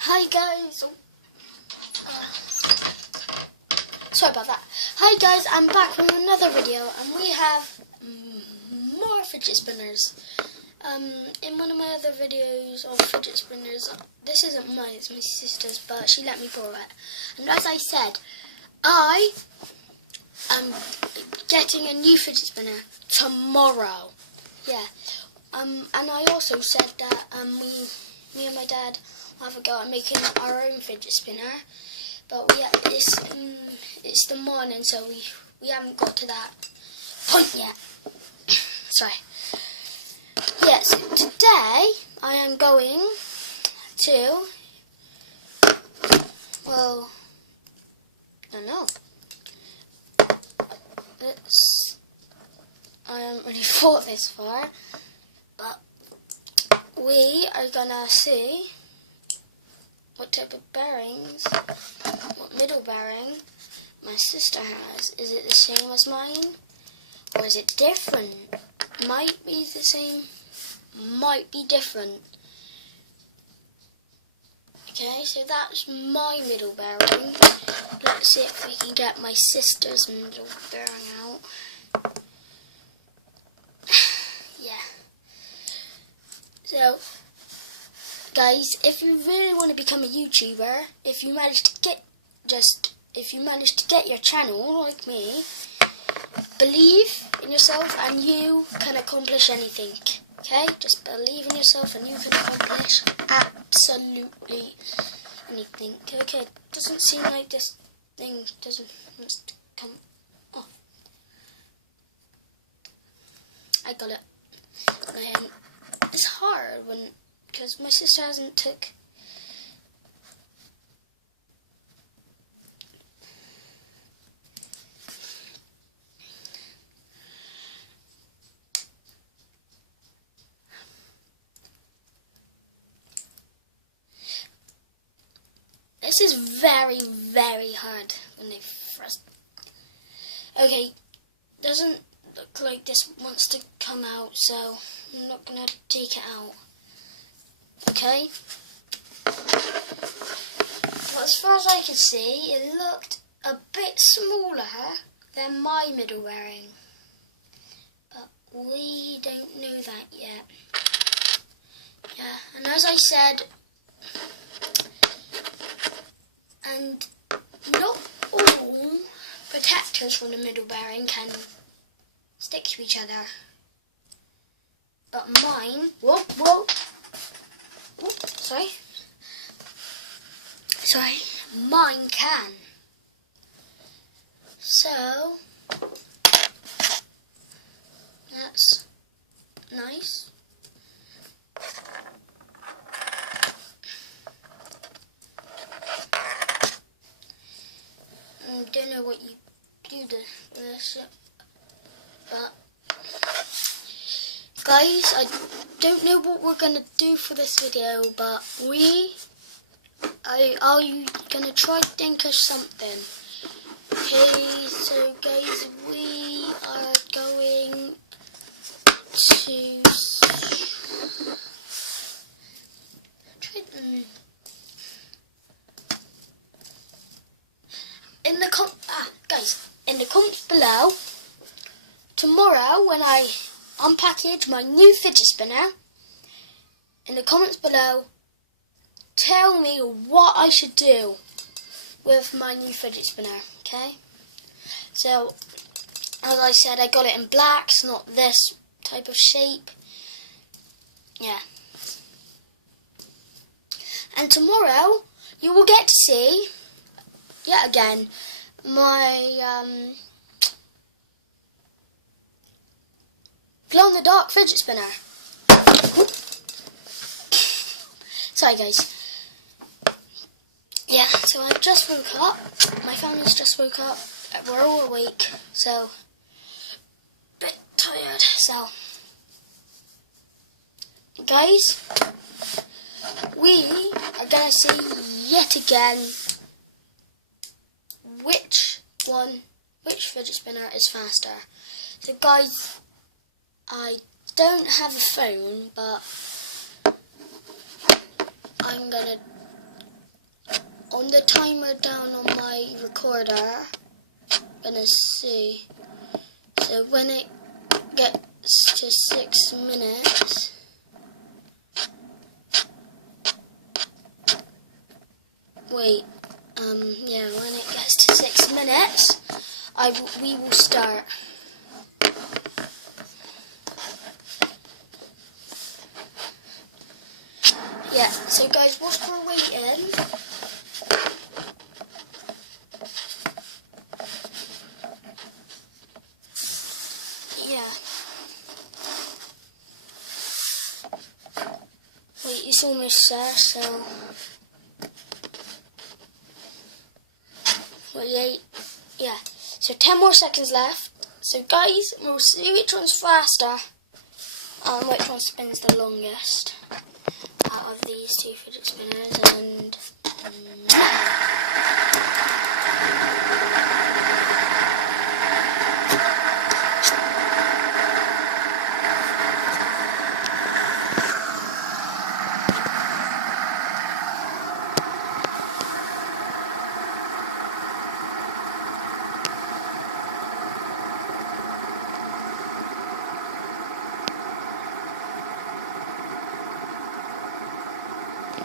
Hi guys, sorry about that. Hi guys, I'm back with another video and we have more fidget spinners. In one of my other videos of fidget spinners, this isn't mine, it's my sister's, but she let me borrow it. And as I said, I am getting a new fidget spinner tomorrow. Yeah. And I also said that me and my dad will have a go at making our own fidget spinner, but it's the morning, so we haven't got to that point yet. Sorry. Yes, today I am going to, well, I don't know. I haven't really thought this far, but we are gonna see what type of bearings, what middle bearing my sister has. Is it the same as mine, or is it different? Might be the same, might be different. Okay, so that's my middle bearing. Let's see if we can get my sister's middle bearing out. Yeah. So, guys, if you really want to become a YouTuber, if you manage to get your channel like me, believe in yourself and you can accomplish anything. Okay? Just believe in yourself and you can accomplish absolutely anything. Okay, doesn't seem like this thing doesn't want to come off. I got it. It's hard because my sister hasn't took. This is very, very hard when they first. Okay, doesn't look like this wants to come out, so I'm not gonna take it out. Okay. Well, as far as I can see, it looked a bit smaller than my middle bearing, but we don't know that yet. Yeah, and as I said, and not all protectors from the middle bearing can stick to each other, but mine, sorry, mine can. So that's nice. I don't know what you do to this, but guys, I don't know what we're gonna do for this video, but are you gonna try to think of something? Okay, so guys, we are going to try in the comments below. Tomorrow, when I unpackage my new fidget spinner, in the comments below, tell me what I should do with my new fidget spinner, okay? So, as I said, I got it in black, it's not this type of shape. Yeah. And tomorrow, you will get to see, yet again, my glow-in-the-dark fidget spinner. Sorry guys. Yeah, so I just woke up. My family's just woke up. We're all awake, so a bit tired. So, guys, we are gonna see yet again which fidget spinner is faster. So, guys, I don't have a phone, but I'm gonna on the timer down on my recorder, gonna see. So when it gets to 6 minutes, wait, yeah, when it gets to 6 minutes, we will start. Yeah, so guys, whilst we're waiting, yeah, wait, it's almost there, so, wait, yeah, so 10 more seconds left. So guys, we'll see which one's faster and which one spins the longest out of these two fidget spinners. And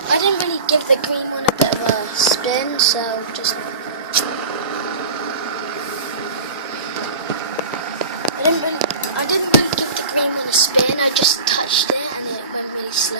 I didn't really give the green one a bit of a spin, so just I didn't really give the green one a spin. I just touched it and it went really slow.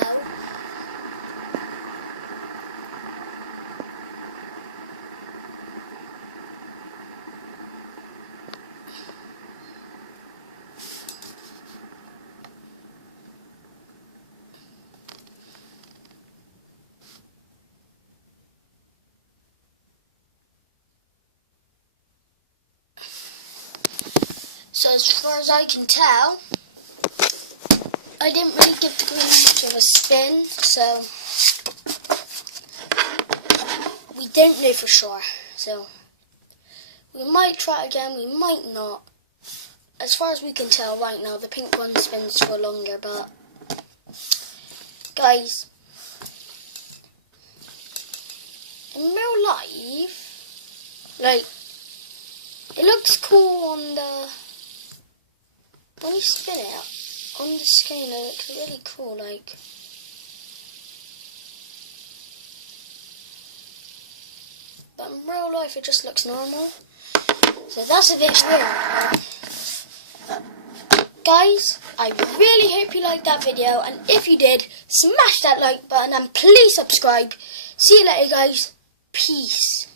So as far as I can tell, I didn't really give the green one much of a spin, so we don't know for sure. So we might try again, we might not. As far as we can tell right now, the pink one spins for longer, but guys, in real life, like, it looks cool on the, when you spin it on the screen, it looks really cool, like, but in real life it just looks normal, so that's a bit weird. Guys, I really hope you liked that video, and if you did, smash that like button and please subscribe. See you later guys, peace.